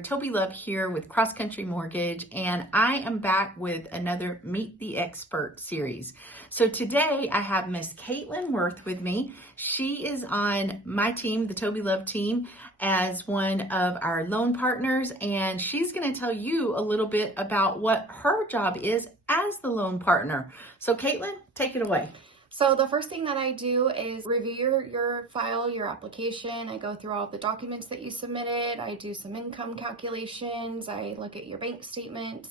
Tobie Love here with Cross Country Mortgage, and I am back with another Meet the Expert series. So today I have Miss Kaitlin Worth with me. She is on my team, the Tobie Love Team, as one of our loan partners, and she's going to tell you a little bit about what her job is as the loan partner. So Kaitlin, take it away. So the first thing that I do is review your file, your application. I go through all the documents that you submitted. I do some income calculations. I look at your bank statements,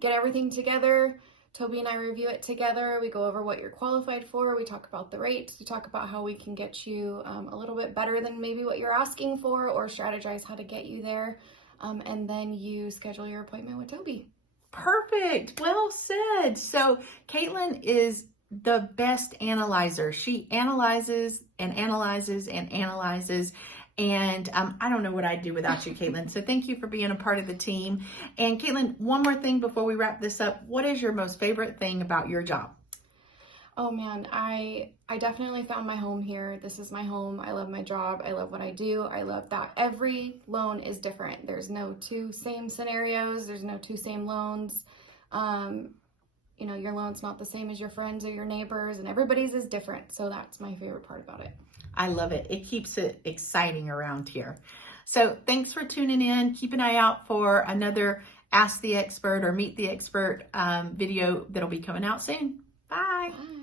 get everything together. Tobie and I review it together. We go over what you're qualified for. We talk about the rates. We talk about how we can get you a little bit better than maybe what you're asking for, or strategize how to get you there. And then you schedule your appointment with Tobie. Perfect. Well said. So Kaitlin is the best analyzer. She analyzes and analyzes and analyzes. And I don't know what I'd do without you, Kaitlin. So thank you for being a part of the team. And Kaitlin, one more thing before we wrap this up. What is your most favorite thing about your job? Oh man, I definitely found my home here. This is my home. I love my job. I love what I do. I love that every loan is different. There's no two same scenarios. There's no two same loans. You know, your loan's not the same as your friends or your neighbors, and everybody's is different. So that's my favorite part about it. I love it. It keeps it exciting around here. So thanks for tuning in. Keep an eye out for another Ask the Expert or Meet the Expert video that'll be coming out soon. Bye. Bye.